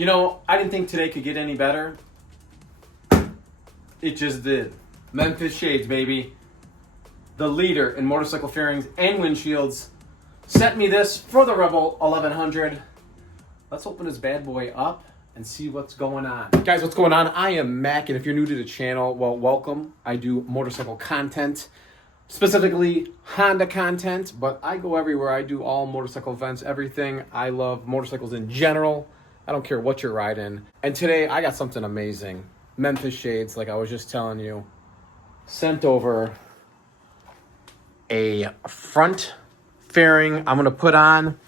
You know, I didn't think today could get any better. It just did. Memphis Shades, baby. The leader in motorcycle fairings and windshields sent me this for the Rebel 1100. Let's open this bad boy up and see what's going on. Guys, what's going on? I am Mac, and if you're new to the channel, well, welcome. I do motorcycle content, specifically Honda content, but I go everywhere. I do all motorcycle events, everything. I love motorcycles in general. I don't care what you're riding. And today I got something amazing. Memphis Shades, like I was just telling you, sent over a front fairing I'm gonna put on.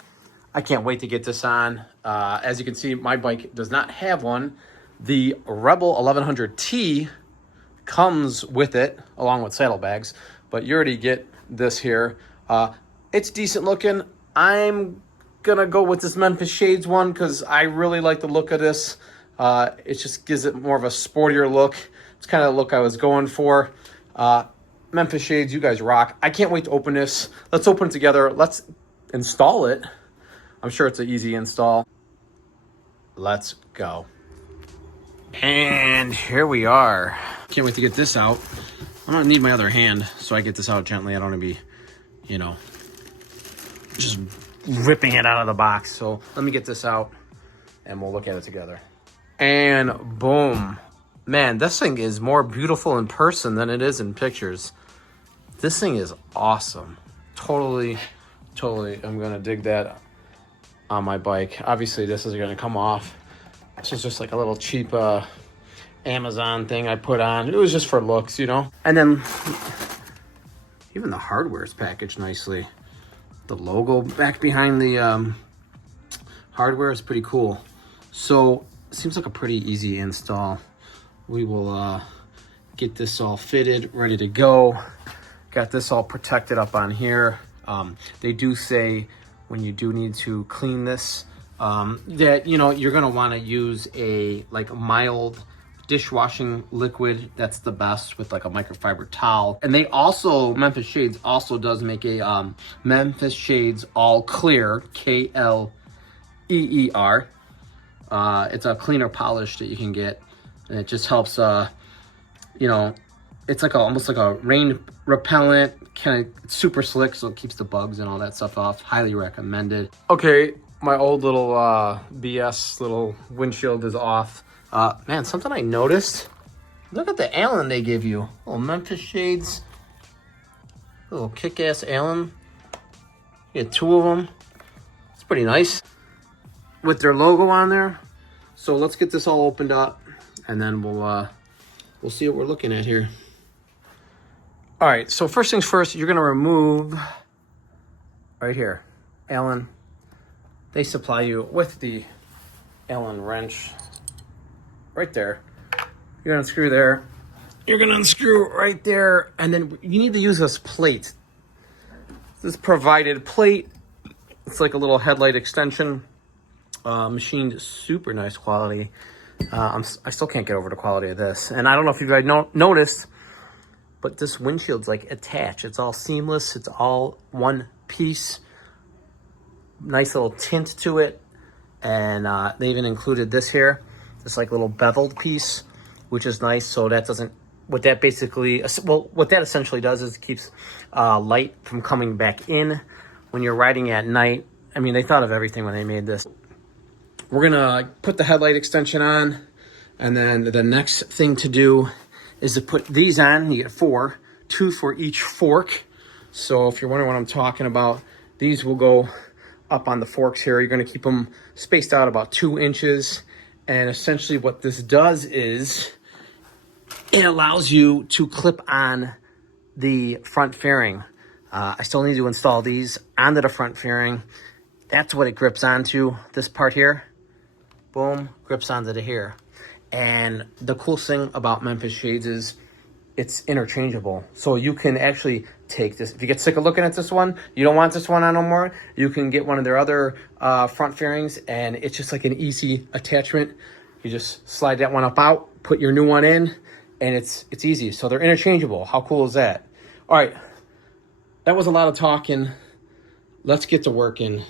I can't wait to get this on. As you can see, my bike does not have one. The Rebel 1100T comes with it, along with saddlebags, but you already get this here. It's decent looking. I'm gonna go with this Memphis Shades one because I really like the look of this. It just gives it more of a sportier look. It's kind of the look I was going for. Memphis Shades, you guys rock. I can't wait to open this. Let's open it together. Let's install it. I'm sure it's an easy install. Let's go. And here we are. Can't wait to get this out. I'm gonna need my other hand so I get this out gently. I don't want to be, you know, just ripping it out of the box. So let me get this out and we'll look at it together. And boom. Man, this thing is more beautiful in person than it is in pictures. This thing is awesome. Totally, I'm gonna dig that on my bike. Obviously, this is gonna come off. This is just like a little cheap Amazon thing I put on. It was just for looks, you know? And then even the hardware is packaged nicely. The logo back behind the hardware is pretty cool. So it seems like a pretty easy install. We will get this all fitted, ready to go. Got this all protected up on here. They do say when you do need to clean this, that, you know, you're gonna wanna use a like mild dishwashing liquid. That's the best, with like a microfiber towel. And they also, Memphis Shades also does make a Memphis Shades All Clear, KLEER. It's a cleaner polish that you can get, and it just helps, you know, it's like almost like a rain repellent, kind of super slick, so it keeps the bugs and all that stuff off. Highly recommended. Okay, my old little BS little windshield is off. Man, something I noticed, look at the Allen they give you. Little Memphis Shades, little kick-ass Allen. You get two of them. It's pretty nice with their logo on there. So let's get this all opened up, and then we'll see what we're looking at here. All right, so first things first, you're gonna remove right here, Allen. They supply you with the Allen wrench right there. You're gonna unscrew there. You're gonna unscrew right there, and then you need to use this plate. This provided plate, it's like a little headlight extension. Machined super nice quality. I still can't get over the quality of this. And I don't know if you guys noticed, but this windshield's like attached. It's all seamless. It's all one piece. Nice little tint to it. And they even included this here. This like little beveled piece, which is nice. So that doesn't, what that basically, well, what that essentially does is it keeps light from coming back in when you're riding at night. I mean, they thought of everything when they made this. We're gonna put the headlight extension on, and then the next thing to do is to put these on. You get four, two for each fork. So if you're wondering what I'm talking about, these will go up on the forks here. You're gonna keep them spaced out about 2 inches. And essentially what this does is it allows you to clip on the front fairing. I still need to install these onto the front fairing. That's what it grips onto, this part here. Boom, grips onto the here. And the cool thing about Memphis Shades is it's interchangeable. So you can actually take this. If you get sick of looking at this one, you don't want this one on no more, you can get one of their other front fairings, and it's just like an easy attachment. You just slide that one up out, put your new one in, and it's easy. So they're interchangeable. How cool is that? All right, that was a lot of talking. Let's get to working.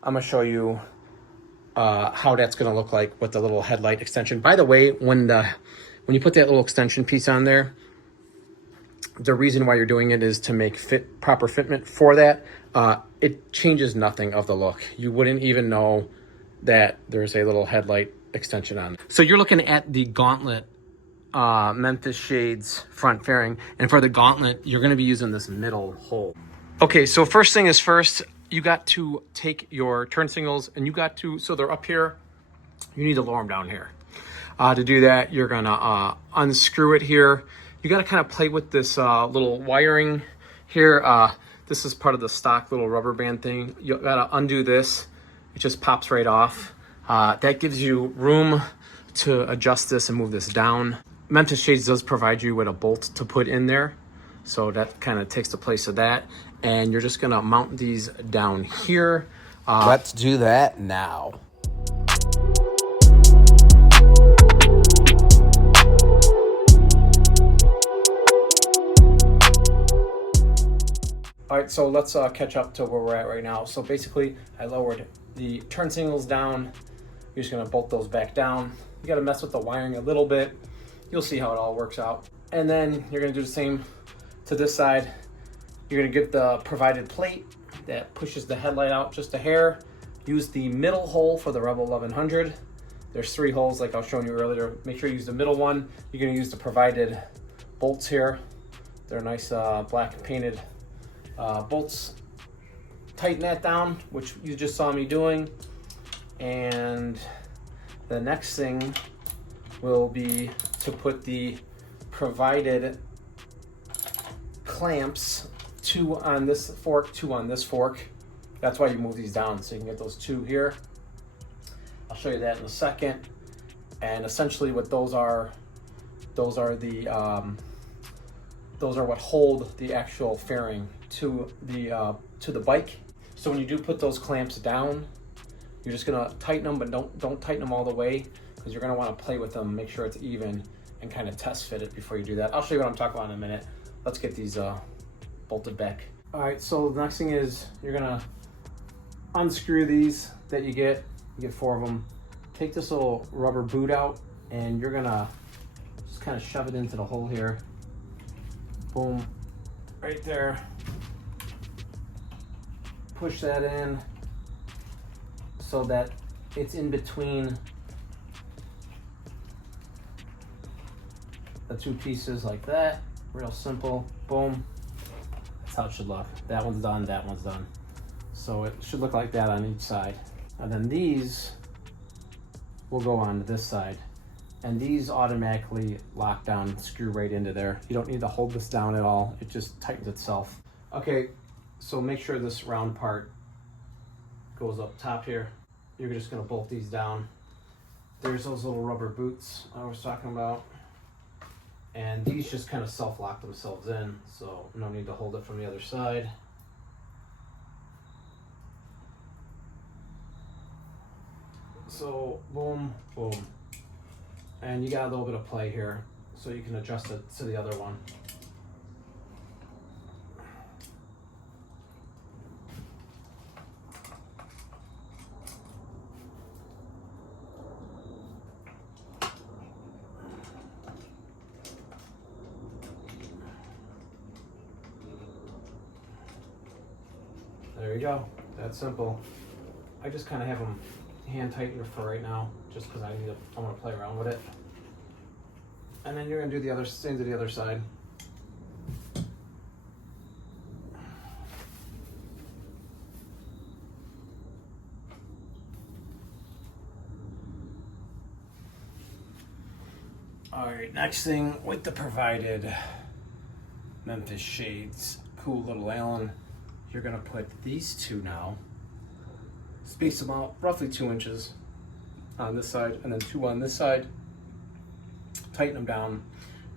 I'm gonna show you how that's going to look like with the little headlight extension. By the way, when you put that little extension piece on there, the reason why you're doing it is to make proper fitment for that. It changes nothing of the look. You wouldn't even know that there's a little headlight extension on it. So you're looking at the Gauntlet Memphis Shades front fairing, and for the Gauntlet you're going to be using this middle hole. Okay, so first thing is first, you got to take your turn signals and you got to, so they're up here, you need to lower them down here. To do that, you're gonna unscrew it here. You gotta kind of play with this little wiring here. This is part of the stock little rubber band thing. You gotta undo this. It just pops right off. That gives you room to adjust this and move this down. Memphis Shades does provide you with a bolt to put in there, so that kind of takes the place of that. And you're just gonna mount these down here. Let's do that now. All right, so let's catch up to where we're at right now. So basically, I lowered the turn signals down. You're just gonna bolt those back down. You gotta mess with the wiring a little bit. You'll see how it all works out. And then you're gonna do the same to this side. You're gonna get the provided plate that pushes the headlight out just a hair. Use the middle hole for the Rebel 1100. There's 3 holes like I was showing you earlier. Make sure you use the middle one. You're gonna use the provided bolts here. They're nice black painted bolts. Tighten that down, which you just saw me doing. And the next thing will be to put the provided clamps, 2 on this fork, 2 on this fork. That's why you move these down, so you can get those 2 here. I'll show you that in a second. And essentially what those are what hold the actual fairing to the bike. So when you do put those clamps down, you're just gonna tighten them, but don't tighten them all the way, because you're gonna want to play with them, make sure it's even, and kind of test fit it before you do that. I'll show you what I'm talking about in a minute. Let's get these bolted back. All right, so the next thing is you're gonna unscrew these that you get 4 of them. Take this little rubber boot out, and you're gonna just kind of shove it into the hole here. Boom, right there. Push that in so that it's in between the 2 pieces like that. Real simple, boom. That's how it should look. That one's done, that one's done. So it should look like that on each side. And then these will go on this side. And these automatically lock down, screw right into there. You don't need to hold this down at all. It just tightens itself. Okay, so make sure this round part goes up top here. You're just gonna bolt these down. There's those little rubber boots I was talking about. And these just kind of self-lock themselves in, so no need to hold it from the other side. So boom, boom. And you got a little bit of play here, so you can adjust it to the other one. There you go. That's simple. I just kind of have them hand tightened for right now, just because I want to play around with it. And then you're gonna do the same to the other side. All right, next thing with the provided Memphis Shades, cool little Allen. You're gonna put these 2 now. Space them out roughly 2 inches on this side, and then 2 on this side. Tighten them down,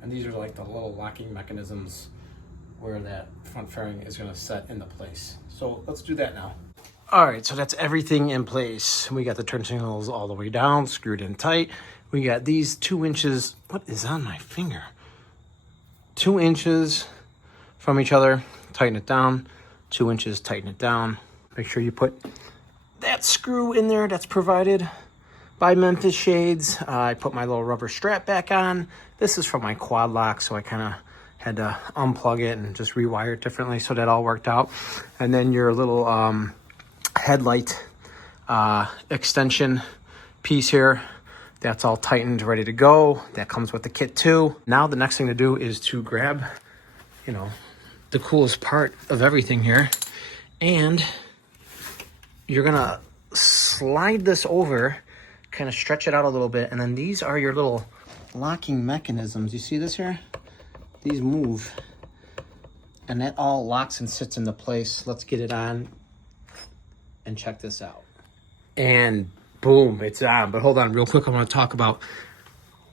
and these are like the little locking mechanisms where that front fairing is gonna set into place. So let's do that now. All right, so that's everything in place. We got the turn signals all the way down, screwed in tight. We got these 2 inches, what is on my finger? 2 inches from each other, tighten it down. 2 inches, tighten it down. Make sure you put that screw in there that's provided by Memphis Shades. I put my little rubber strap back on. This is from my quad lock, so I kind of had to unplug it and just rewire it differently, so that all worked out. And then your little headlight extension piece here, that's all tightened, ready to go. That comes with the kit too. Now the next thing to do is to grab, you know, the coolest part of everything here, and you're gonna slide this over, kind of stretch it out a little bit, and then these are your little locking mechanisms. You see this here? These move, and that all locks and sits into place. Let's get it on and check this out. And boom, it's on. But hold on real quick, I want to talk about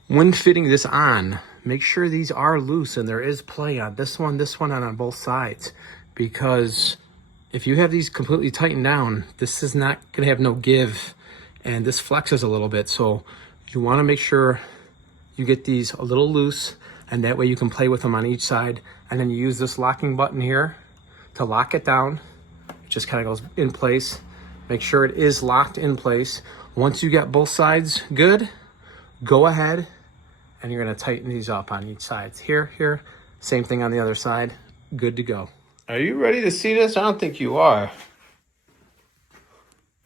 when fitting this on, make sure these are loose and there is play on this one, and on both sides, because if you have these completely tightened down, this is not going to have no give, and this flexes a little bit. So you want to make sure you get these a little loose, and that way you can play with them on each side. And then you use this locking button here to lock it down. It just kind of goes in place. Make sure it is locked in place. Once you get both sides good, go ahead and you're going to tighten these up on each side. Here, same thing on the other side. Good to go. Are you ready to see this? I don't think you are.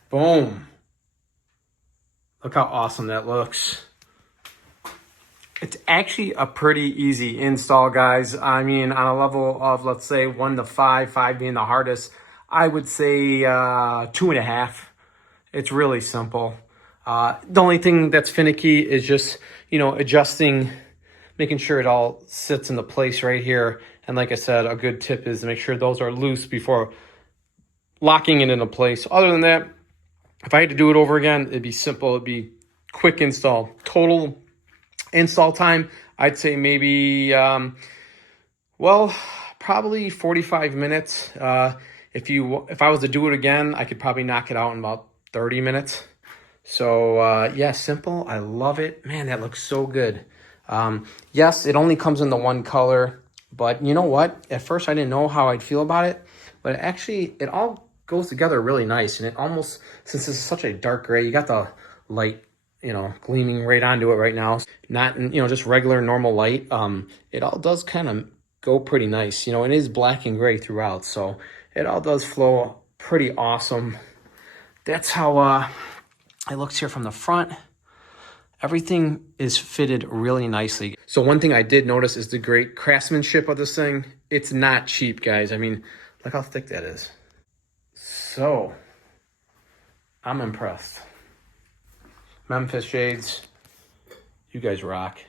Boom. Look how awesome that looks. It's actually a pretty easy install, guys. I mean, on a level of, let's say, 1 to 5, 5 being the hardest, I would say 2.5. It's really simple. The only thing that's finicky is just, you know, adjusting, making sure it all sits into place right here. And like I said, a good tip is to make sure those are loose before locking it into place. Other than that, if I had to do it over again, it'd be simple. It'd be quick install. Total install time, I'd say maybe, probably 45 minutes. If I was to do it again, I could probably knock it out in about 30 minutes. So yeah, simple. I love it. Man, that looks so good. Yes, it only comes in the one color, but you know what? At first I didn't know how I'd feel about it, but actually it all goes together really nice. And it almost, since this is such a dark gray, you got the light, you know, gleaming right onto it right now. Not, you know, just regular normal light. It all does kind of go pretty nice. You know, it is black and gray throughout, so it all does flow pretty awesome. That's how it looks here from the front. Everything is fitted really nicely. So one thing I did notice is the great craftsmanship of this thing. It's not cheap, guys. I mean, look how thick that is. So I'm impressed. Memphis Shades, you guys rock.